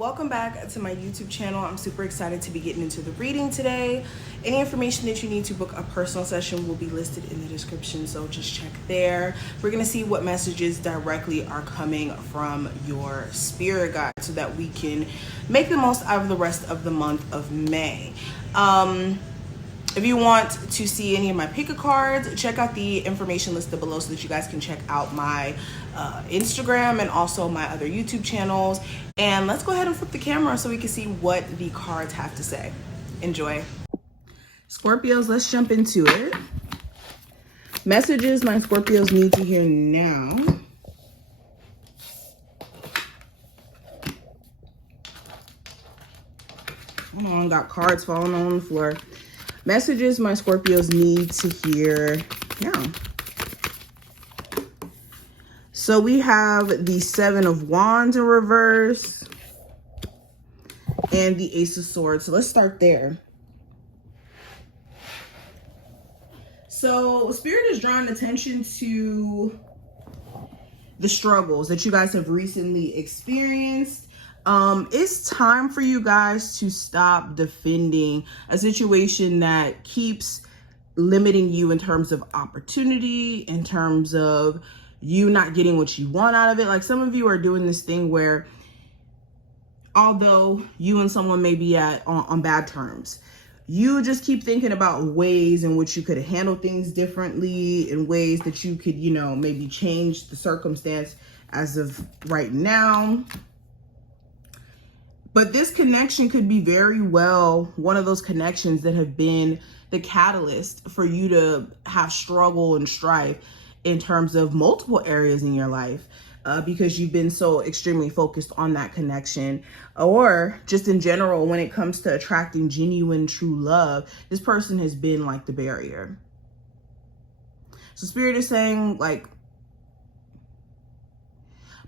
Welcome back to my YouTube channel. I'm super excited to be getting into the reading today. Any information that you need to book a personal session will be listed in the description, so just check there. We're gonna see what messages directly are coming from your spirit guide so that we can make the most out of the rest of the month of May. If you want to see any of my pick a cards, check out the information listed below so that you guys can check out my Instagram and also my other YouTube channels. And let's go ahead and flip the camera so we can see what the cards have to say. Enjoy. Scorpios, let's jump into it. Messages my Scorpios need to hear now. Oh, I got cards falling on the floor. Messages my Scorpios need to hear now. So we have the Seven of Wands in reverse and the Ace of Swords. So let's start there. So Spirit is drawing attention to the struggles that you guys have recently experienced. It's time for you guys to stop defending a situation that keeps limiting you in terms of opportunity, in terms of you not getting what you want out of it. Like, some of you are doing this thing where although you and someone may be on bad terms, you just keep thinking about ways in which you could handle things differently, in ways that you could, you know, maybe change the circumstance as of right now. But this connection could be very well one of those connections that have been the catalyst for you to have struggle and strife in terms of multiple areas in your life, because you've been so extremely focused on that connection. Or just in general, when it comes to attracting genuine, true love, this person has been like the barrier. So Spirit is saying, like,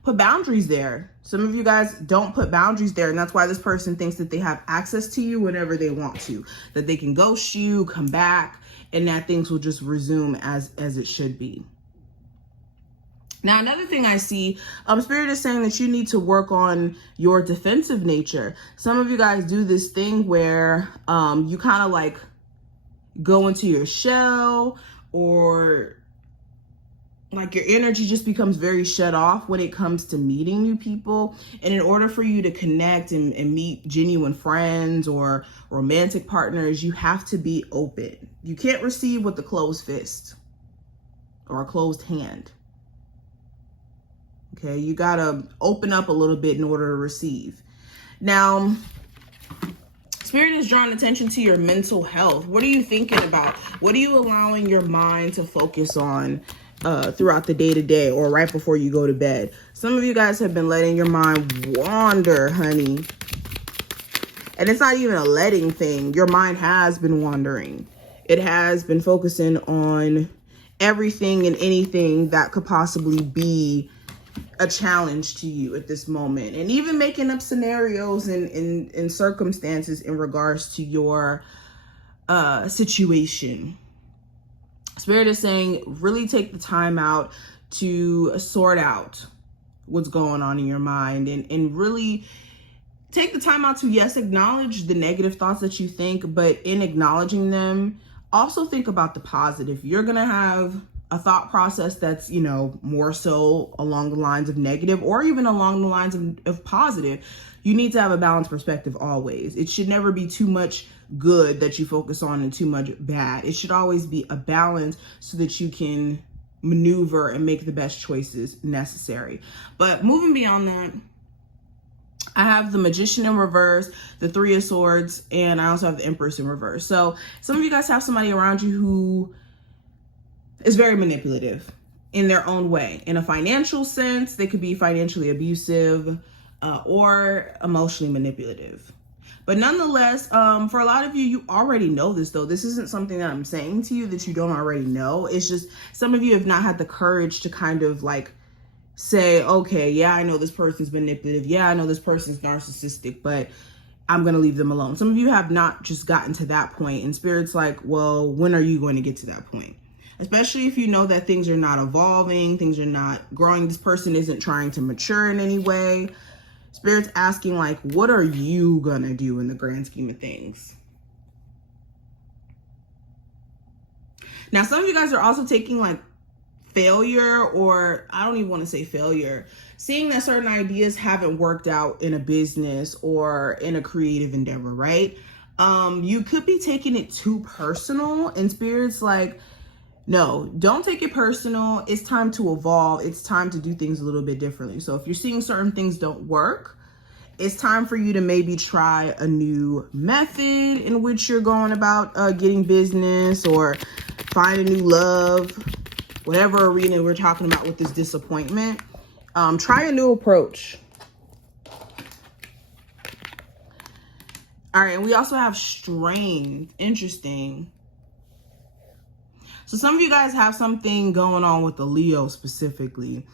put boundaries there. Some of you guys don't put boundaries there, and that's why this person thinks that they have access to you whenever they want to, that they can ghost you, come back, and that things will just resume as it should be. Now, another thing I see, Spirit is saying that you need to work on your defensive nature. Some of you guys do this thing where you kind of like go into your shell, or like your energy just becomes very shut off when it comes to meeting new people. And in order for you to connect and meet genuine friends or romantic partners, you have to be open. You can't receive with a closed fist or a closed hand. Okay, you gotta open up a little bit in order to receive. Now, Spirit is drawing attention to your mental health. What are you thinking about? What are you allowing your mind to focus on throughout the day-to-day or right before you go to bed? Some of you guys have been letting your mind wander, honey. And it's not even a letting thing. Your mind has been wandering. It has been focusing on everything and anything that could possibly be a challenge to you at this moment, and even making up scenarios and circumstances in regards to your situation. Spirit is saying, really take the time out to sort out what's going on in your mind, and really take the time out to, yes, acknowledge the negative thoughts that you think, but in acknowledging them, also think about the positive. You're going to have a thought process that's, you know, more so along the lines of negative or even along the lines of positive. You need to have a balanced perspective always. It should never be too much good that you focus on and too much bad. It should always be a balance so that you can maneuver and make the best choices necessary. But moving beyond that, I have the Magician in reverse, the Three of Swords, and I also have the Empress in reverse. So some of you guys have somebody around you who is very manipulative in their own way. In a financial sense, they could be financially abusive or emotionally manipulative. But nonetheless, for a lot of you, you already know this, though. This isn't something that I'm saying to you that you don't already know. It's just some of you have not had the courage to kind of like say, okay, yeah, I know this person's manipulative. Yeah, I know this person's narcissistic, but I'm going to leave them alone. Some of you have not just gotten to that point, and Spirit's like, well, when are you going to get to that point? Especially if you know that things are not evolving, things are not growing. This person isn't trying to mature in any way. Spirit's asking, like, what are you gonna do in the grand scheme of things? Now, some of you guys are also taking, like, failure, or I don't even want to say failure, seeing that certain ideas haven't worked out in a business or in a creative endeavor, right? You could be taking it too personal, and Spirit's like, no, don't take it personal. It's time to evolve. It's time to do things a little bit differently. So if you're seeing certain things don't work, it's time for you to maybe try a new method in which you're going about getting business, or find a new love, whatever arena we're talking about with this disappointment. Try a new approach. All right, and we also have strength. Interesting. So some of you guys have something going on with the Leo specifically.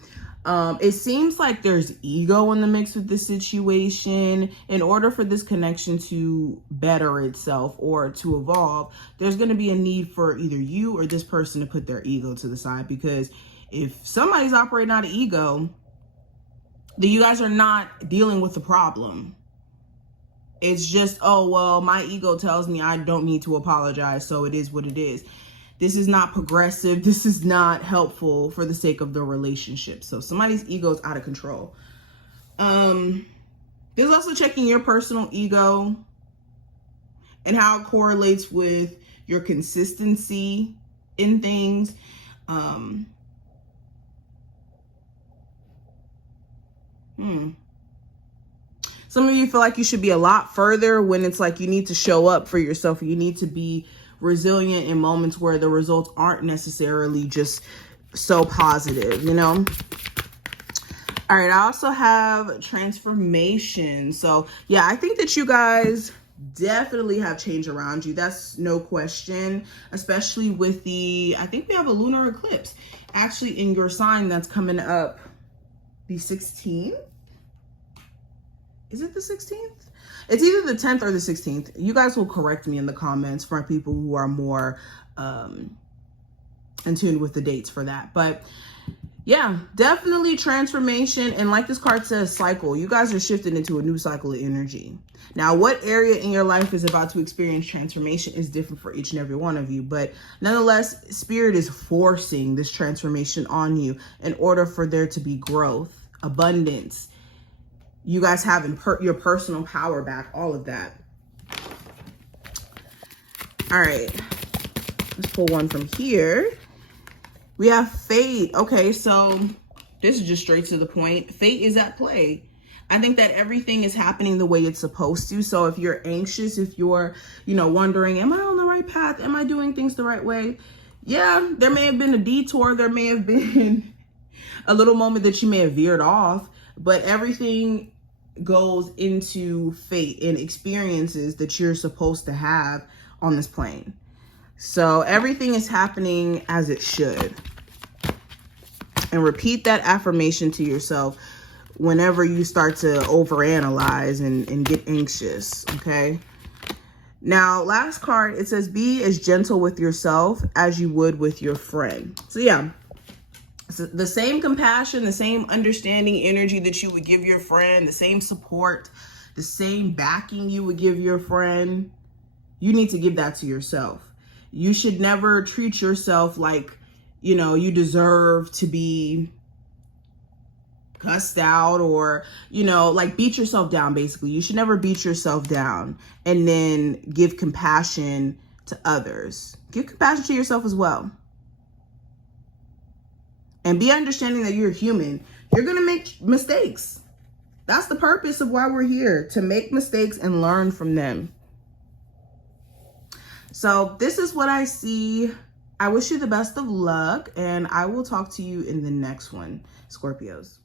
It seems like there's ego in the mix with this situation. In order for this connection to better itself or to evolve, there's going to be a need for either you or this person to put their ego to the side, because if somebody's operating out of ego, then you guys are not dealing with the problem. It's just, oh, well, my ego tells me I don't need to apologize, so it is what it is. This is not progressive. This is not helpful for the sake of the relationship. So somebody's ego is out of control. There's also checking your personal ego and how it correlates with your consistency in things. Some of you feel like you should be a lot further, when it's like you need to show up for yourself. You need to be resilient in moments where the results aren't necessarily just so positive, you know? All right, I also have transformation. So yeah, I think that you guys definitely have change around you. That's no question, especially with I think we have a lunar eclipse actually in your sign that's coming up the 16th. Is it the 16th? It's either the 10th or the 16th. You guys will correct me in the comments for people who are more in tune with the dates for that. But yeah, definitely transformation. And like this card says, cycle. You guys are shifting into a new cycle of energy. Now, what area in your life is about to experience transformation is different for each and every one of you. But nonetheless, Spirit is forcing this transformation on you in order for there to be growth, abundance, you guys having your personal power back, all of that. All right, let's pull one from here. We have fate. Okay, so this is just straight to the point. Fate is at play. I think that everything is happening the way it's supposed to. So if you're anxious, if you're, wondering, am I on the right path? Am I doing things the right way? Yeah, there may have been a detour. There may have been a little moment that you may have veered off, but everything goes into fate and experiences that you're supposed to have on this plane. So everything is happening as it should. And repeat that affirmation to yourself whenever you start to overanalyze and get anxious, okay? Now, last card, it says, be as gentle with yourself as you would with your friend. So yeah, so the same compassion, the same understanding energy that you would give your friend, the same support, the same backing you would give your friend, you need to give that to yourself. You should never treat yourself like, you deserve to be cussed out or, like beat yourself down, basically. You should never beat yourself down and then give compassion to others. Give compassion to yourself as well. And be understanding that you're human. You're going to make mistakes. That's the purpose of why we're here, to make mistakes and learn from them. So this is what I see. I wish you the best of luck, and I will talk to you in the next one, Scorpios.